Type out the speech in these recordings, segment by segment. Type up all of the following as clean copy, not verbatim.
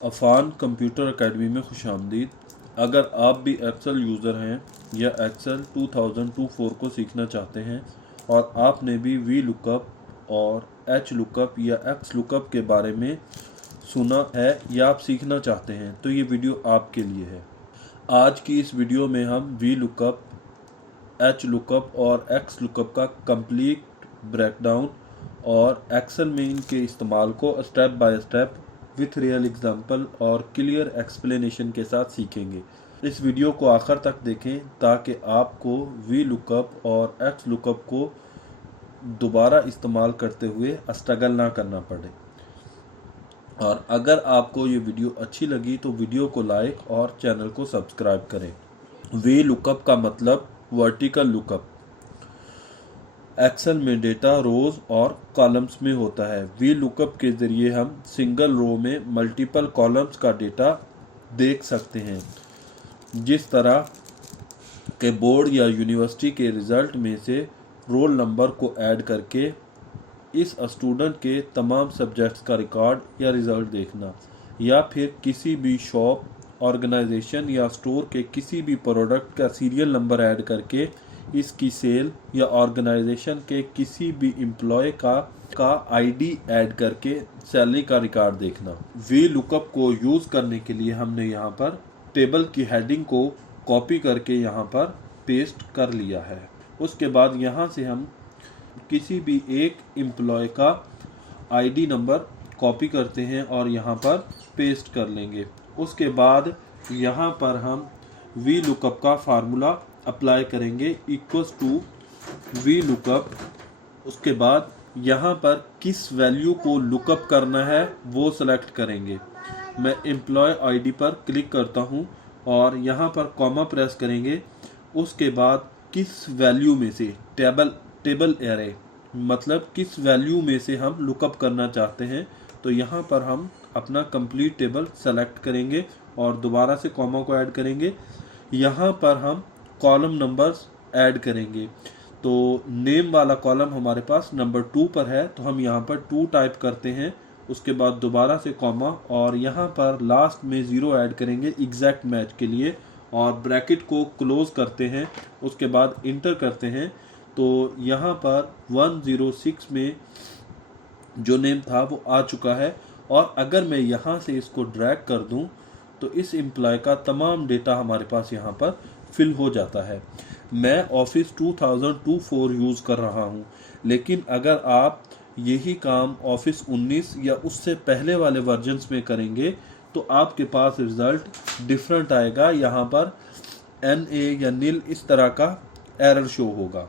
Affan computer academy में खुशामदीद। अगर आप भी एक्सेल यूज़र हैं या एक्सेल 2024 को सीखना चाहते हैं और आपने भी वी लुकअप और एच लुकअप या एक्स लुकअप के बारे में सुना है या आप सीखना चाहते हैं तो ये वीडियो आपके लिए है। आज की इस वीडियो में हम वी लुकअप, एच लुकअप और एक्स लुकअप का कंप्लीट ब्रेकडाउन और एक्सेल में इनके इस्तेमाल को step by step with real example और क्लियर एक्सप्लेनेशन के साथ सीखेंगे। इस वीडियो को आखिर तक देखें ताकि आपको वी लुकअप और एक्स लुकअप को दोबारा इस्तेमाल करते हुए स्ट्रगल ना करना पड़े। और अगर आपको ये वीडियो अच्छी लगी तो वीडियो को लाइक और चैनल को सब्सक्राइब करें। वी लुकअप का मतलब वर्टिकल लुकअप। एक्सेल में डेटा रोज और कॉलम्स में होता है। वी लुकअप के ज़रिए हम सिंगल रो में मल्टीपल कॉलम्स का डेटा देख सकते हैं। जिस तरह के बोर्ड या यूनिवर्सिटी के रिज़ल्ट में से रोल नंबर को ऐड करके इस स्टूडेंट के तमाम सब्जेक्ट्स का रिकॉर्ड या रिज़ल्ट देखना, या फिर किसी भी शॉप, ऑर्गेनाइजेशन या स्टोर के किसी भी प्रोडक्ट का सीरियल नंबर ऐड करके इसकी सेल या ऑर्गेनाइजेशन के किसी भी एम्प्लॉय का आईडी ऐड करके सैलरी का रिकॉर्ड देखना। वी लुकअप को यूज़ करने के लिए हमने यहाँ पर टेबल की हेडिंग को कॉपी करके यहाँ पर पेस्ट कर लिया है। उसके बाद यहाँ से हम किसी भी एक एम्प्लॉय का आईडी नंबर कॉपी करते हैं और यहाँ पर पेस्ट कर लेंगे। उसके बाद यहाँ पर हम वी लुकअप का फार्मूला अप्लाई करेंगे इक्वल्स टू वी लुकअप। उसके बाद यहाँ पर किस वैल्यू को लुकअप करना है वो सेलेक्ट करेंगे। मैं एम्प्लॉय आईडी पर क्लिक करता हूँ और यहाँ पर कॉमा प्रेस करेंगे। उसके बाद किस वैल्यू में से टेबल एरे मतलब किस वैल्यू में से हम लुकअप करना चाहते हैं, तो यहाँ पर हम अपना कंप्लीट टेबल सेलेक्ट करेंगे और दोबारा से कॉमा को ऐड करेंगे। यहाँ पर हम कॉलम नंबर्स ऐड करेंगे। तो नेम वाला कॉलम हमारे पास नंबर 2 पर है तो हम यहाँ पर 2 टाइप करते हैं। उसके बाद दोबारा से कॉमा और यहाँ पर लास्ट में 0 ऐड करेंगे एग्जैक्ट मैच के लिए और ब्रैकेट को क्लोज करते हैं। उसके बाद इंटर करते हैं तो यहाँ पर 106 में जो नेम था वो आ चुका है। और अगर मैं यहाँ से इसको ड्रैग कर दूँ तो इस एम्प्लॉय का तमाम डेटा हमारे पास यहाँ पर फिल हो जाता है। मैं ऑफिस 2024 यूज़ कर रहा हूँ, लेकिन अगर आप यही काम ऑफिस 19 या उससे पहले वाले वर्जन्स में करेंगे तो आपके पास रिज़ल्ट डिफरेंट आएगा। यहाँ पर NA या नील इस तरह का एरर शो होगा।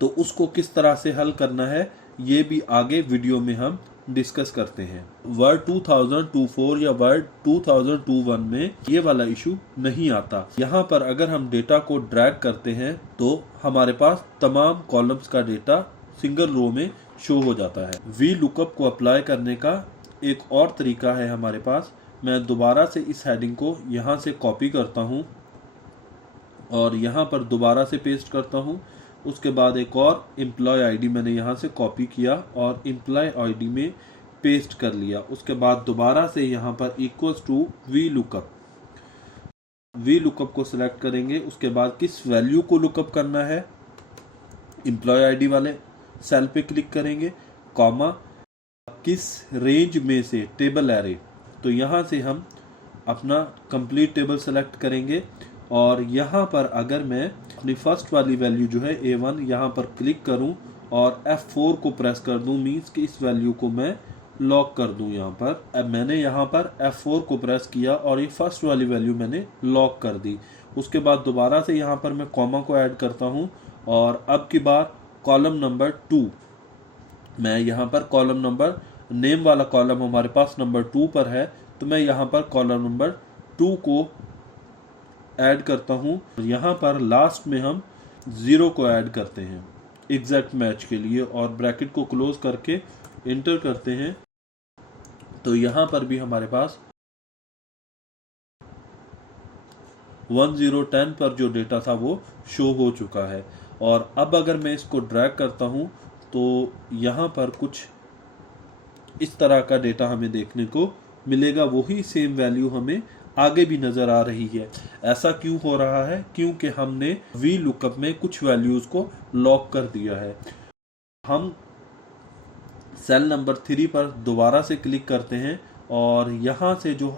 तो उसको किस तरह से हल करना है ये भी आगे वीडियो में हम डिस्कस करते हैं। वर्ड 2024 या वर्ड 2021 में ये वाला इशू नहीं आता। यहाँ पर अगर हम डेटा को ड्रैग करते हैं तो हमारे पास तमाम कॉलम्स का डेटा सिंगल रो में शो हो जाता है। वी लुकअप को अप्लाई करने का एक और तरीका है हमारे पास। मैं दोबारा से इस हेडिंग को यहाँ से कॉपी करता हूँ और यहाँ पर दोबारा से पेस्ट करता हूँ। उसके बाद एक और एम्प्लॉय आईडी मैंने यहाँ से कॉपी किया और एम्प्लॉय आईडी में पेस्ट कर लिया। उसके बाद दोबारा से यहाँ पर इक्वल्स टू वी लुकअप को सिलेक्ट करेंगे। उसके बाद किस वैल्यू को लुकअप करना है एम्प्लॉय आईडी वाले सेल पे क्लिक करेंगे, कॉमा किस रेंज में से टेबल एरे, तो यहाँ से हम अपना कंप्लीट टेबल सेलेक्ट करेंगे। और यहाँ पर अगर मैं अपनी फर्स्ट वाली वैल्यू जो है A1 यहाँ पर क्लिक करूँ और F4 को प्रेस कर दूँ, मीन्स कि इस वैल्यू को मैं लॉक कर दूँ। यहाँ पर अब मैंने यहाँ पर F4 को प्रेस किया और ये फर्स्ट वाली वैल्यू मैंने लॉक कर दी। उसके बाद दोबारा से यहाँ पर मैं कॉमा को ऐड करता हूँ और अब की बार कॉलम नंबर 2, मैं यहाँ पर कॉलम नंबर, नेम वाला कॉलम हमारे पास नंबर 2 पर है तो मैं यहाँ पर कॉलम नंबर 2 को ऐड करता हूँ। यहाँ पर लास्ट में हम 0 को ऐड करते हैं एग्जैक्ट मैच के लिए और ब्रैकेट को क्लोज करके इंटर करते हैं। तो यहाँ पर भी हमारे पास 1010 पर जो डेटा था वो शो हो चुका है। और अब अगर मैं इसको ड्रैग करता हूँ तो यहाँ पर कुछ इस तरह का डेटा हमें देखने को मिलेगा वही सेम वैल्यू हमें आगे भी नजर आ रही है। ऐसा क्यों हो रहा है? क्योंकि हमने वी लुकअप में कुछ वैल्यूज को लॉक कर दिया है। हम सेल नंबर 3 पर दोबारा से क्लिक करते हैं और यहाँ से जो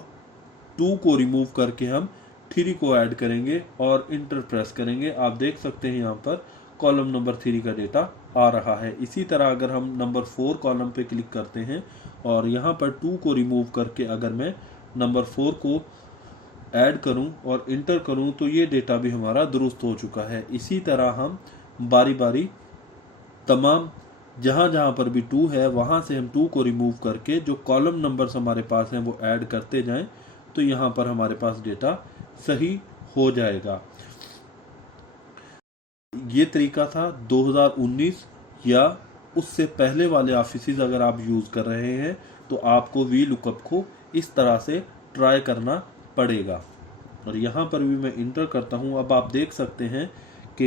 2 को रिमूव करके हम 3 को ऐड करेंगे और इंटर प्रेस करेंगे। आप देख सकते हैं यहाँ पर कॉलम नंबर 3 का डेटा आ रहा है। इसी तरह अगर हम नंबर 4 कॉलम पे क्लिक करते हैं और यहाँ पर 2 को रिमूव करके अगर मैं नंबर 4 को ऐड करूं और इंटर करूं तो ये डेटा भी हमारा दुरुस्त हो चुका है। इसी तरह हम बारी बारी तमाम जहां पर भी 2 है वहां से हम 2 को रिमूव करके जो कॉलम नंबर्स हमारे पास हैं वो ऐड करते जाएं, तो यहाँ पर हमारे पास डेटा सही हो जाएगा। ये तरीका था 2019 या उससे पहले वाले ऑफिसेज अगर आप यूज़ कर रहे हैं तो आपको वी लुकअप को इस तरह से ट्राई करना पड़ेगा। और यहाँ पर भी मैं इंटर करता हूँ। अब आप देख सकते हैं कि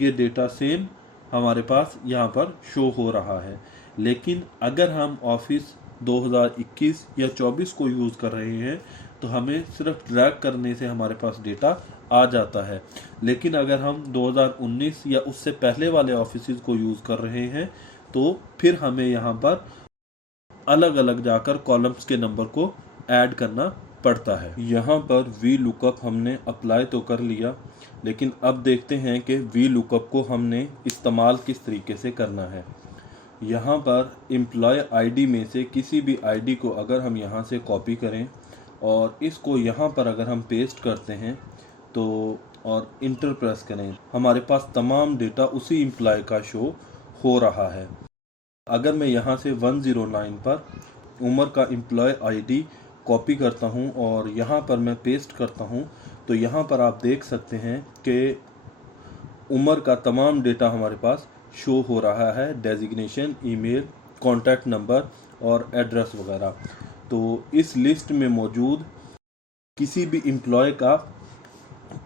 ये डेटा सेम हमारे पास यहाँ पर शो हो रहा है। लेकिन अगर हम ऑफिस 2021 या 24 को यूज़ कर रहे हैं तो हमें सिर्फ ड्रैग करने से हमारे पास डेटा आ जाता है। लेकिन अगर हम 2019 या उससे पहले वाले ऑफिसेज को यूज़ कर रहे हैं तो फिर हमें यहाँ पर अलग अलग जाकर कॉलम्स के नंबर को ऐड करना पड़ता है। यहाँ पर वी लुकअप हमने अप्लाई तो कर लिया, लेकिन अब देखते हैं कि वी लुकअप को हमने इस्तेमाल किस तरीके से करना है। यहाँ पर एम्प्लॉय आईडी में से किसी भी आईडी को अगर हम यहाँ से कॉपी करें और इसको यहाँ पर अगर हम पेस्ट करते हैं तो और इंटर प्रेस करें, हमारे पास तमाम डेटा उसी एम्प्लॉय का शो हो रहा है। अगर मैं यहाँ से 109 पर उमर का एम्प्लॉय आईडी कॉपी करता हूँ और यहाँ पर मैं पेस्ट करता हूँ तो यहाँ पर आप देख सकते हैं कि उमर का तमाम डेटा हमारे पास शो हो रहा है, डेजिग्नेशन, ईमेल, कॉन्टैक्ट नंबर और एड्रेस वगैरह। तो इस लिस्ट में मौजूद किसी भी एम्प्लॉय का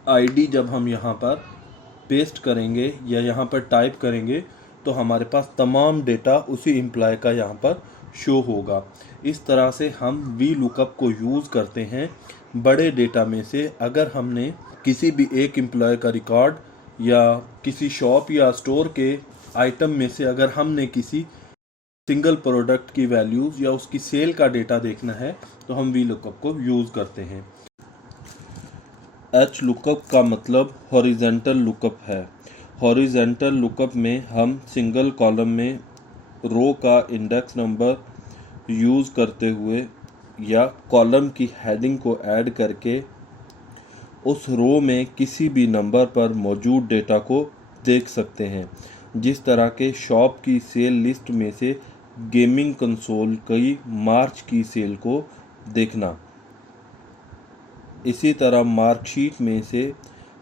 आईडी जब हम यहाँ पर पेस्ट करेंगे या यहाँ पर टाइप करेंगे तो हमारे पास तमाम डेटा उसी एम्प्लॉय का यहाँ पर शो होगा। इस तरह से हम वी लुकअप को यूज़ करते हैं बड़े डेटा में से। अगर हमने किसी भी एक एम्प्लॉय का रिकॉर्ड या किसी शॉप या स्टोर के आइटम में से अगर हमने किसी सिंगल प्रोडक्ट की वैल्यूज़ या उसकी सेल का डेटा देखना है तो हम वी लुकअप को यूज़ करते हैं। एच लुकअप का मतलब हॉरिजेंटल लुकअप है। हॉरिजेंटल लुकअप में हम सिंगल कॉलम में रो का इंडेक्स नंबर यूज़ करते हुए या कॉलम की हेडिंग को ऐड करके उस रो में किसी भी नंबर पर मौजूद डेटा को देख सकते हैं। जिस तरह के शॉप की सेल लिस्ट में से गेमिंग कंसोल की मार्च की सेल को देखना, इसी तरह मार्कशीट में से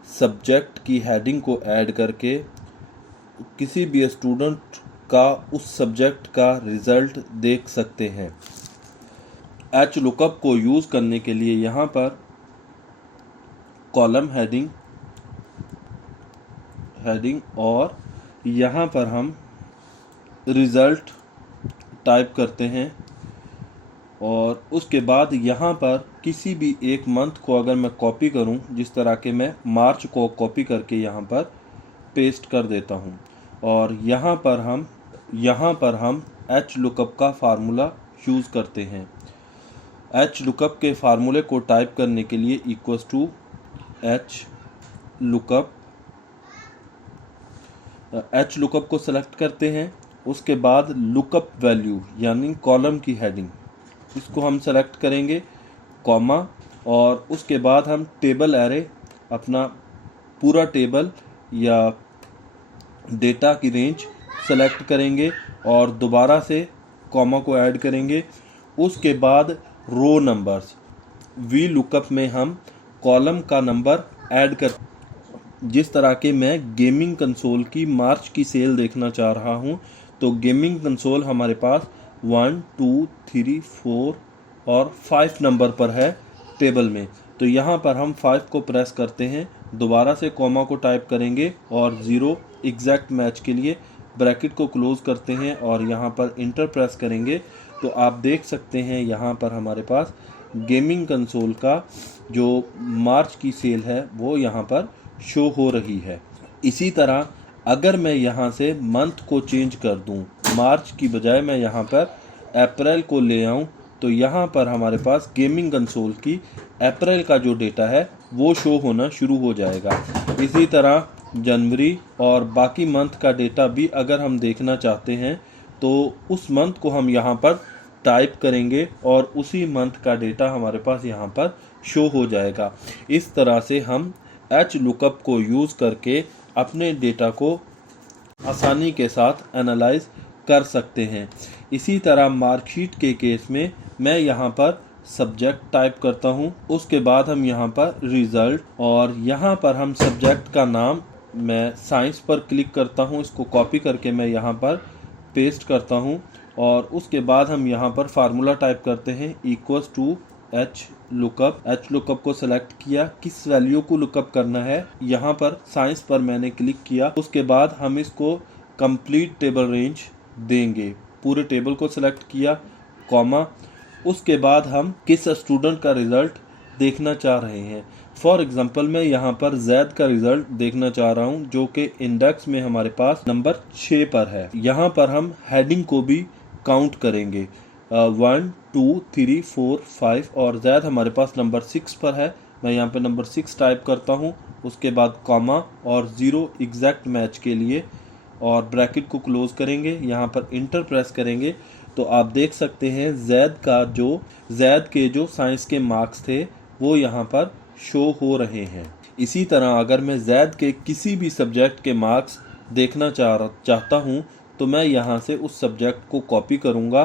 सब्जेक्ट की हेडिंग को ऐड करके किसी भी स्टूडेंट का उस सब्जेक्ट का रिज़ल्ट देख सकते हैं। एच लुकअप को यूज़ करने के लिए यहाँ पर कॉलम हेडिंग और यहाँ पर हम रिज़ल्ट टाइप करते हैं और उसके बाद यहाँ पर किसी भी एक मंथ को अगर मैं कॉपी करूँ, जिस तरह के मैं मार्च को कॉपी करके यहाँ पर पेस्ट कर देता हूँ और यहाँ पर हम एच लुकअप का फार्मूला यूज़ करते हैं। एच लुकअप के फार्मूले को टाइप करने के लिए इक्वल्स टू एच लुकअप को सेलेक्ट करते हैं। उसके बाद लुकअप वैल्यू यानी कॉलम की हेडिंग, इसको हम सेलेक्ट करेंगे, कॉमा, और उसके बाद हम टेबल एरे, अपना पूरा टेबल या डेटा की रेंज सेलेक्ट करेंगे और दोबारा से कॉमा को ऐड करेंगे। उसके बाद रो नंबर्स, वी लुकअप में हम कॉलम का नंबर ऐड कर, जिस तरह के मैं गेमिंग कंसोल की मार्च की सेल देखना चाह रहा हूं तो गेमिंग कंसोल हमारे पास 1, 2, 3, 4 और 5 नंबर पर है टेबल में। तो यहाँ पर हम 5 को प्रेस करते हैं, दोबारा से कॉमा को टाइप करेंगे और 0 एग्जैक्ट मैच के लिए ब्रैकेट को क्लोज करते हैं और यहाँ पर इंटर प्रेस करेंगे तो आप देख सकते हैं यहाँ पर हमारे पास गेमिंग कंसोल का जो मार्च की सेल है वो यहाँ पर शो हो रही है। इसी तरह अगर मैं यहाँ से मंथ को चेंज कर दूँ, मार्च की बजाय मैं यहाँ पर अप्रैल को ले आऊँ, तो यहाँ पर हमारे पास गेमिंग कंसोल की अप्रैल का जो डेटा है वो शो होना शुरू हो जाएगा। इसी तरह जनवरी और बाकी मंथ का डेटा भी अगर हम देखना चाहते हैं तो उस मंथ को हम यहाँ पर टाइप करेंगे और उसी मंथ का डेटा हमारे पास यहाँ पर शो हो जाएगा। इस तरह से हम एच लुकअप को यूज़ करके अपने डेटा को आसानी के साथ एनालाइज कर सकते हैं। इसी तरह मार्कशीट के केस में मैं यहाँ पर सब्जेक्ट टाइप करता हूँ, उसके बाद हम यहाँ पर रिज़ल्ट, और यहाँ पर हम सब्जेक्ट का नाम, मैं साइंस पर क्लिक करता हूँ, इसको कॉपी करके मैं यहाँ पर पेस्ट करता हूँ और उसके बाद हम यहाँ पर फार्मूला टाइप करते हैं equals to H lookup. H lookup को सेलेक्ट किया, किस वैल्यू को लुकअप करना है, यहाँ पर साइंस पर मैंने क्लिक किया। उसके बाद हम इसको कंप्लीट टेबल रेंज देंगे, पूरे टेबल को सेलेक्ट किया, कॉमा, उसके बाद हम किस स्टूडेंट का रिजल्ट देखना चाह रहे हैं। फॉर एग्जांपल मैं यहाँ पर जैद का रिजल्ट देखना चाह रहा हूँ जो कि इंडेक्स में हमारे पास नंबर 6 पर है। यहाँ पर हम हेडिंग को भी काउंट करेंगे, 1 2 3 4 5, और जैद हमारे पास नंबर 6 पर है। मैं यहाँ पे नंबर 6 टाइप करता हूँ, उसके बाद कॉमा और 0 एग्जैक्ट मैच के लिए, और ब्रैकेट को क्लोज करेंगे, यहाँ पर इंटर प्रेस करेंगे तो आप देख सकते हैं जैद के जो साइंस के मार्क्स थे वो यहाँ पर शो हो रहे हैं। इसी तरह अगर मैं जैद के किसी भी सब्जेक्ट के मार्क्स देखना चाहता हूँ तो मैं यहाँ से उस सब्जेक्ट को कॉपी करूँगा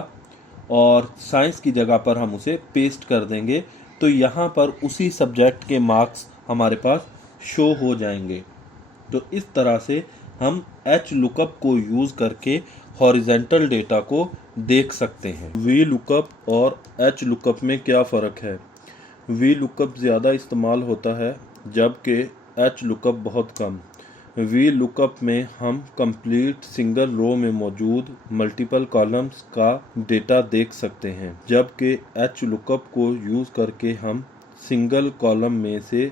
और साइंस की जगह पर हम उसे पेस्ट कर देंगे, तो यहाँ पर उसी सब्जेक्ट के मार्क्स हमारे पास शो हो जाएंगे। तो इस तरह से हम एच लुकअप को यूज़ करके हॉरिजेंटल डेटा को देख सकते हैं। वी लुकअप और एच लुकअप में क्या फ़र्क है? वी लुकअप ज़्यादा इस्तेमाल होता है जबकि एच लुकअप बहुत कम। वी लुकअप में हम कंप्लीट सिंगल रो में मौजूद मल्टीपल कॉलम्स का डेटा देख सकते हैं, जबकि एच लुकअप को यूज़ करके हम सिंगल कॉलम में से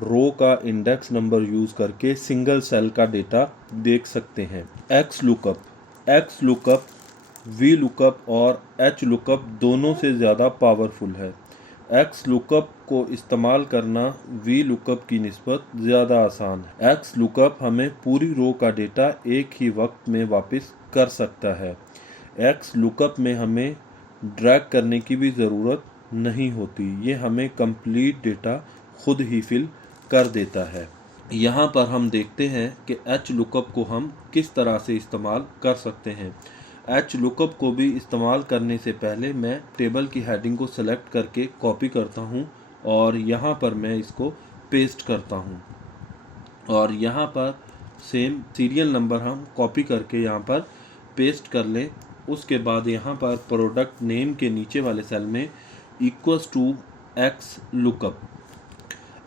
रो का इंडेक्स नंबर यूज़ करके सिंगल सेल का डेटा देख सकते हैं। एक्स लुकअप वी लुकअप और एच लुकअप दोनों से ज़्यादा पावरफुल है। एक्स लुकअप को इस्तेमाल करना वी लुकअप की निस्बत ज़्यादा आसान है। एक्स लुकअप हमें पूरी रो का डेटा एक ही वक्त में वापस कर सकता है। एक्स लुकअप में हमें ड्रैग करने की भी ज़रूरत नहीं होती, ये हमें कंप्लीट डेटा खुद ही फिल कर देता है। यहाँ पर हम देखते हैं कि एच लुकअप को हम किस तरह से इस्तेमाल कर सकते हैं। एच लुकअप को भी इस्तेमाल करने से पहले मैं टेबल की हेडिंग को सेलेक्ट करके कॉपी करता हूँ और यहाँ पर मैं इसको पेस्ट करता हूँ, और यहाँ पर सेम सीरियल नंबर हम कॉपी करके यहाँ पर पेस्ट कर लें। उसके बाद यहाँ पर प्रोडक्ट नेम के नीचे वाले सेल में इक्वल्स टू एक्स लुकअप।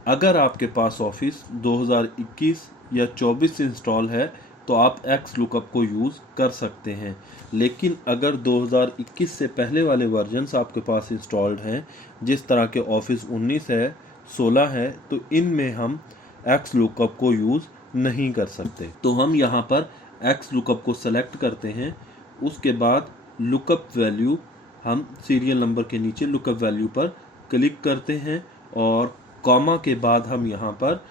अगर आपके पास ऑफिस 2021 या 24 इंस्टॉल है तो आप एक्स लुकअप को यूज़ कर सकते हैं, लेकिन अगर 2021 से पहले वाले वर्जन्स आपके पास इंस्टॉल्ड हैं, जिस तरह के ऑफिस 19 है, 16 है, तो इनमें हम एक्स लुकअप को यूज़ नहीं कर सकते। तो हम यहाँ पर एक्स लुकअप को सेलेक्ट करते हैं, उसके बाद लुकअप वैल्यू, हम सीरियल नंबर के नीचे लुकअप वैल्यू पर क्लिक करते हैं और कॉमा के बाद हम यहाँ पर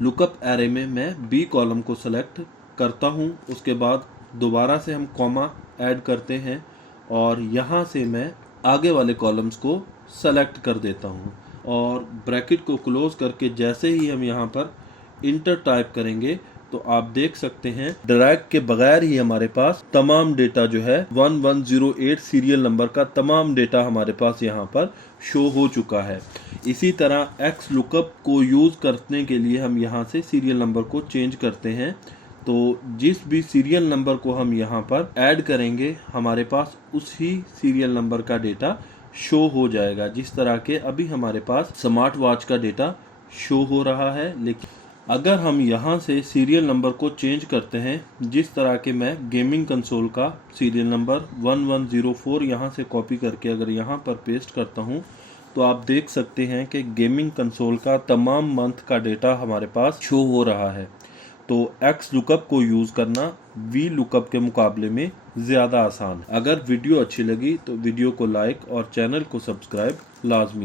लुकअप एरे में मैं बी कॉलम को सेलेक्ट करता हूँ। उसके बाद दोबारा से हम कॉमा ऐड करते हैं और यहाँ से मैं आगे वाले कॉलम्स को सेलेक्ट कर देता हूँ और ब्रैकेट को क्लोज करके जैसे ही हम यहाँ पर इंटर टाइप करेंगे तो आप देख सकते हैं ड्रैग के बगैर ही हमारे पास तमाम डेटा जो है 1108 सीरियल नंबर का तमाम डेटा हमारे पास यहाँ पर शो हो चुका है। इसी तरह एक्स लुकअप को यूज़ करने के लिए हम यहाँ से सीरियल नंबर को चेंज करते हैं, तो जिस भी सीरियल नंबर को हम यहाँ पर ऐड करेंगे हमारे पास उसी सीरियल नंबर का डेटा शो हो जाएगा। जिस तरह के अभी हमारे पास स्मार्ट वॉच का डेटा शो हो रहा है, लेकिन अगर हम यहाँ से सीरियल नंबर को चेंज करते हैं, जिस तरह के मैं गेमिंग कंसोल का सीरियल नंबर 1104 यहाँ से कॉपी करके अगर यहाँ पर पेस्ट करता हूँ, तो आप देख सकते हैं कि गेमिंग कंसोल का तमाम मंथ का डेटा हमारे पास शो हो रहा है। तो एक्स लुकअप को यूज़ करना वी लुकअप के मुकाबले में ज़्यादा आसान है। अगर वीडियो अच्छी लगी तो वीडियो को लाइक और चैनल को सब्सक्राइब लाजमी